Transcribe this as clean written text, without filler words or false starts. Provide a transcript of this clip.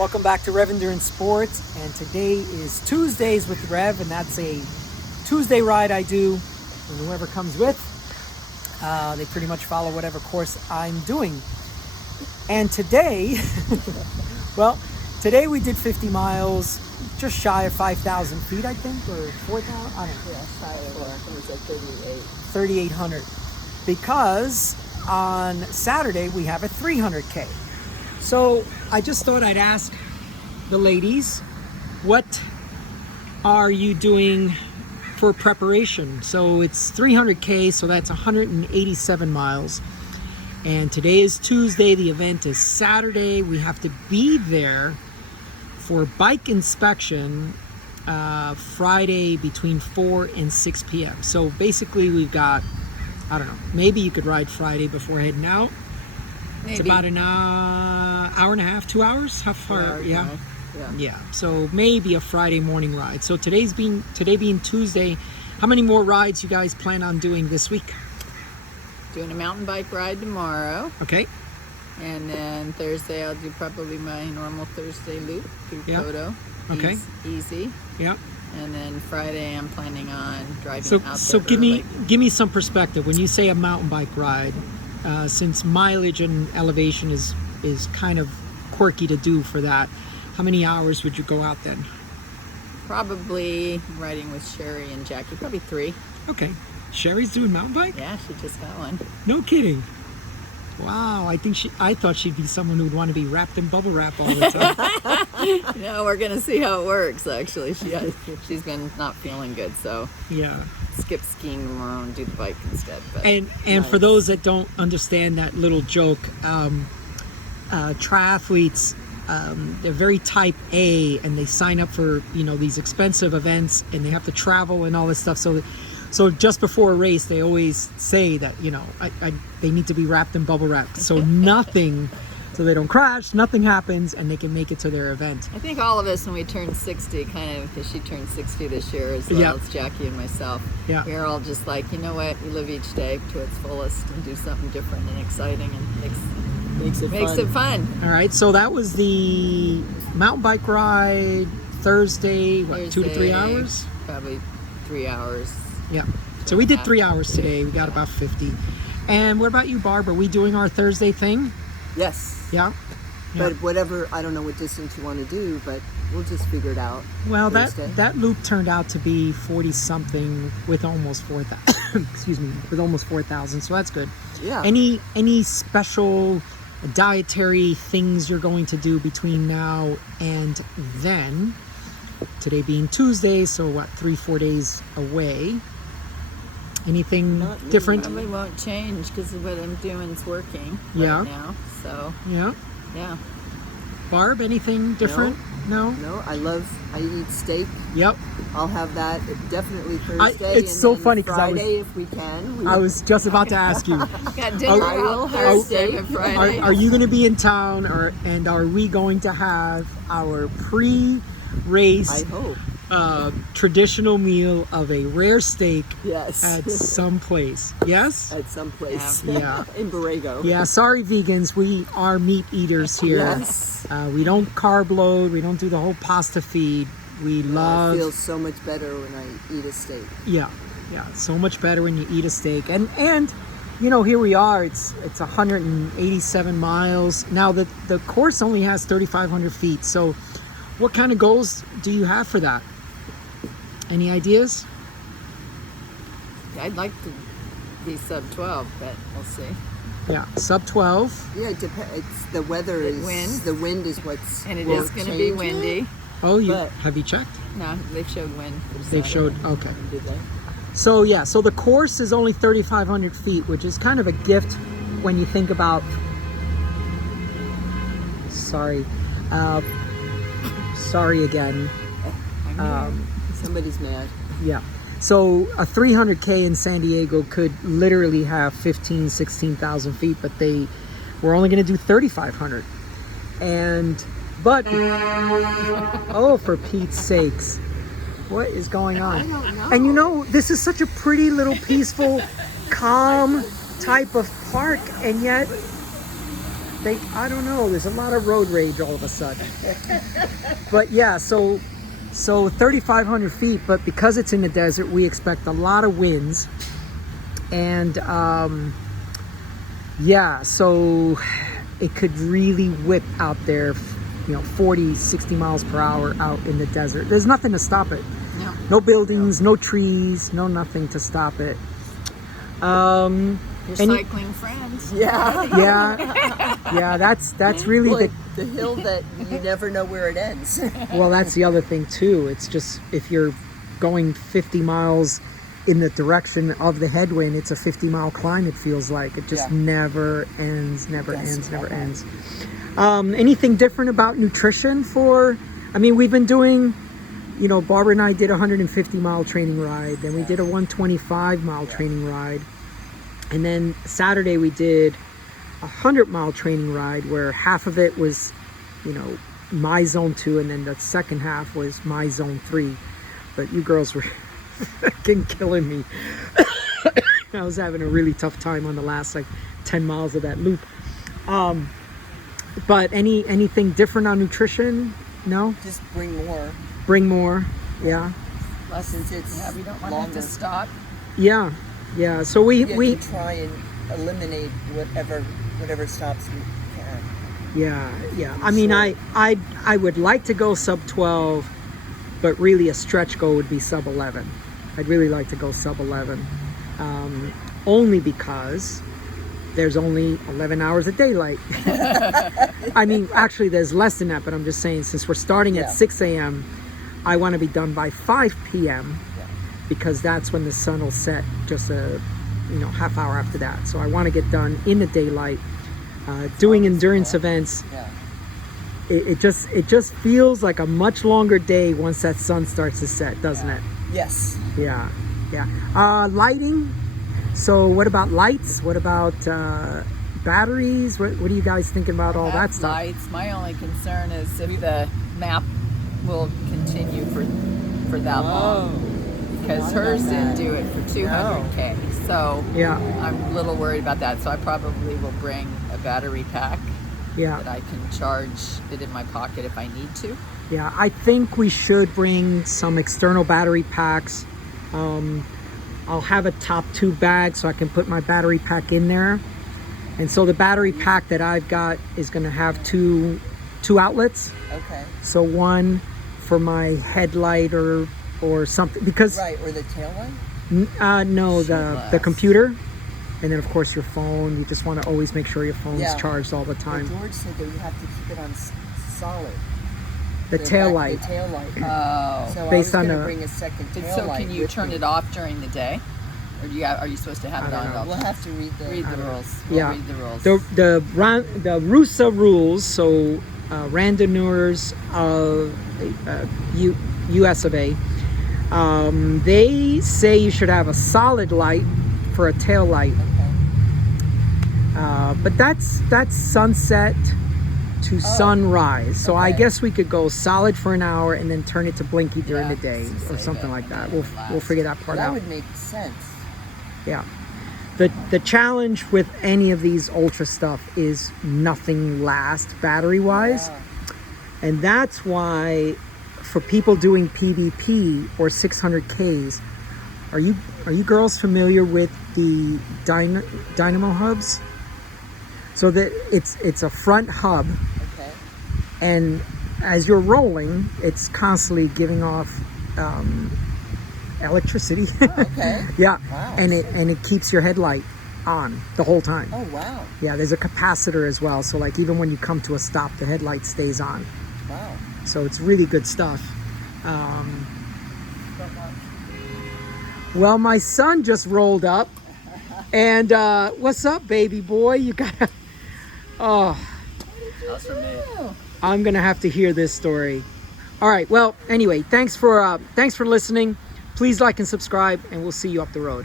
Welcome back to Rev Endurance Sports, and today is Tuesdays with Rev, and that's a Tuesday ride I do, and whoever comes with, they pretty much follow whatever course I'm doing. And today, today we did 50 miles, just shy of 5,000 feet, I think, or 4,000, I don't know. Yeah, shy of, I think it was like 3,800, because on Saturday we have a 300K. So I just thought I'd ask the ladies, what are you doing for preparation? So it's 300K, so that's 187 miles. And today is Tuesday, the event is Saturday. We have to be there for bike inspection Friday between 4 and 6 p.m. So basically we've got, I don't know, maybe you could ride Friday before heading out. Maybe. It's about an hour and a half, 2 hours. How far? Yeah. So maybe a Friday morning ride. So today being Tuesday, how many more rides you guys plan on doing this week? Doing a mountain bike ride tomorrow. Okay. And then Thursday I'll do probably my normal Thursday loop through Kodo. Okay. Easy. Yeah. And then Friday I'm planning on driving out So there early. give me some perspective when you say a mountain bike ride. Since mileage and elevation is kind of quirky to do for that, how many hours would you go out then? Probably riding with Sherry and Jackie, probably 3. Okay. Sherry's doing mountain bike? Yeah, she just got one. No kidding. Wow, I thought she'd be someone who would want to be wrapped in bubble wrap all the time. No, we're gonna see how it works. Actually, she's been not feeling good, so Yeah. skip skiing tomorrow and do the bike instead. But And nice. for those that don't understand that little joke, triathletes, they're very type A, and they sign up for these expensive events, and they have to travel and all this stuff. So just before a race, they always say that they need to be wrapped in bubble wrap, so so they don't crash, nothing happens, and they can make it to their event. I think all of us, when we turn 60, kind of, because she turned 60 this year as well as Jackie and myself, we're all just like, you know what, we live each day to its fullest and do something different and exciting, and makes it fun. All right, so that was the mountain bike ride Thursday, 2 to 3 hours? Probably 3 hours. Yeah. So we did 3 hours today. We got about 50. And what about you, Barb? Are we doing our Thursday thing? Yes. Yeah. But whatever, I don't know what distance you want to do, but we'll just figure it out. Well, Thursday. that loop turned out to be 40 something with almost 4,000. Excuse me, with almost 4,000. So that's good. Yeah. Any special dietary things you're going to do between now and then? Today being Tuesday, so 3-4 days away. Anything different? Probably won't change because what I'm doing is working Yeah. right now. So Yeah. Barb, anything different? No. No, I eat steak. Yep. I'll have that definitely Thursday. It's and so then funny 'cause Friday, if we can. I was just about to ask you. got dinner all Thursday and Friday. Are you going to be in town, and are we going to have our pre-race I hope. traditional meal of a rare steak Yes. at some place? Yes? At some place. Yeah. In Borrego. Yeah, sorry vegans, we are meat eaters here. Yes. We don't carb load, we don't do the whole pasta feed. We love... It feels so much better when I eat a steak. Yeah, so much better when you eat a steak. And here we are, it's 187 miles. Now the course only has 3,500 feet, so what kind of goals do you have for that? Any ideas? I'd like to be sub 12, but we'll see. Yeah, sub 12. Yeah, it's the weather the wind is what's And it is going to be windy. Oh, But- have you checked? No, they've showed wind. for They've Saturday. showed, okay. Did they? So the course is only 3,500 feet, which is kind of a gift when you think about, sorry again. Somebody's mad. Yeah. So a 300K in San Diego could literally have 16,000 feet, but we're only going to do 3,500. But oh, for Pete's sakes. What is going on? I don't know. And this is such a pretty little peaceful, calm type of park, and yet I don't know. There's a lot of road rage all of a sudden. But yeah, so 3,500 feet. But because it's in the desert, we expect a lot of winds. And yeah, so it could really whip out there, 40, 60 miles per hour out in the desert. There's nothing to stop it. No buildings, no trees, no nothing to stop it. Your cycling friends. Yeah, that's really the hill that you never know where it ends. Well, that's the other thing too. It's just if you're going 50 miles in the direction of the headwind, it's a 50-mile climb. It feels like it just never ends. Anything different about nutrition we've been doing, Barbara and I did a 150-mile training ride. Then we did a 125-mile training ride. And then Saturday we did a 100-mile training ride where half of it was, my zone 2, and then the second half was my zone 3. But you girls were freaking killing me. I was having a really tough time on the last 10 miles of that loop. But anything different on nutrition? No? Just bring more. Bring more, yeah. Since it's we don't want to stop. Yeah. So we try and eliminate whatever stops we can. Yeah. I mean, I would like to go sub 12, but really a stretch goal would be sub 11. I'd really like to go sub 11, only because there's only 11 hours of daylight. I mean, actually, there's less than that, but I'm just saying, since we're starting at 6 a.m., I want to be done by 5 p.m. because that's when the sun will set, just a half hour after that. So I want to get done in the daylight, doing endurance events. It just feels like a much longer day once that sun starts to set, doesn't it? Yes. Yeah. Lighting. So what about lights? What about batteries? What are you guys thinking about all that stuff? Lights. My only concern is if the map will continue for that long, because hers didn't do it for 200K. So I'm a little worried about that. So I probably will bring a battery pack that I can charge it in my pocket if I need to. Yeah, I think we should bring some external battery packs. I'll have a top tube bag so I can put my battery pack in there. And so the battery pack that I've got is going to have two outlets. Okay. So one for my headlight or something, because or the tail light? No, the computer, and then of course your phone. You just want to always make sure your phone's charged all the time. But George said that you have to keep it on solid. The tail light. The tail light. Oh. So based I was on going to bring a second tail So light. can you turn it off during the day? Or are you supposed to have it on? We'll have to read the rules. Yeah. Read the rules. The RUSA rules, so randonneurs US of A, they say you should have a solid light for a tail light. Okay. But that's sunset to sunrise. So I guess we could go solid for an hour and then turn it to blinky during the day or something like that. We'll figure that part out. That would make sense. Yeah. The challenge with any of these ultra stuff is nothing lasts battery wise. Yeah. And that's why for people doing PvP or 600Ks, are you girls familiar with the dynamo hubs? So that it's a front hub, and as you're rolling, it's constantly giving off electricity. Yeah. Wow. And it keeps your headlight on the whole time. Oh wow. Yeah, there's a capacitor as well, so like even when you come to a stop, the headlight stays on. Wow. So it's really good stuff. Well, my son just rolled up, and what's up, baby boy? You got That's for me. I'm gonna have to hear this story. All right. Well, anyway, thanks for listening. Please like and subscribe, and we'll see you up the road.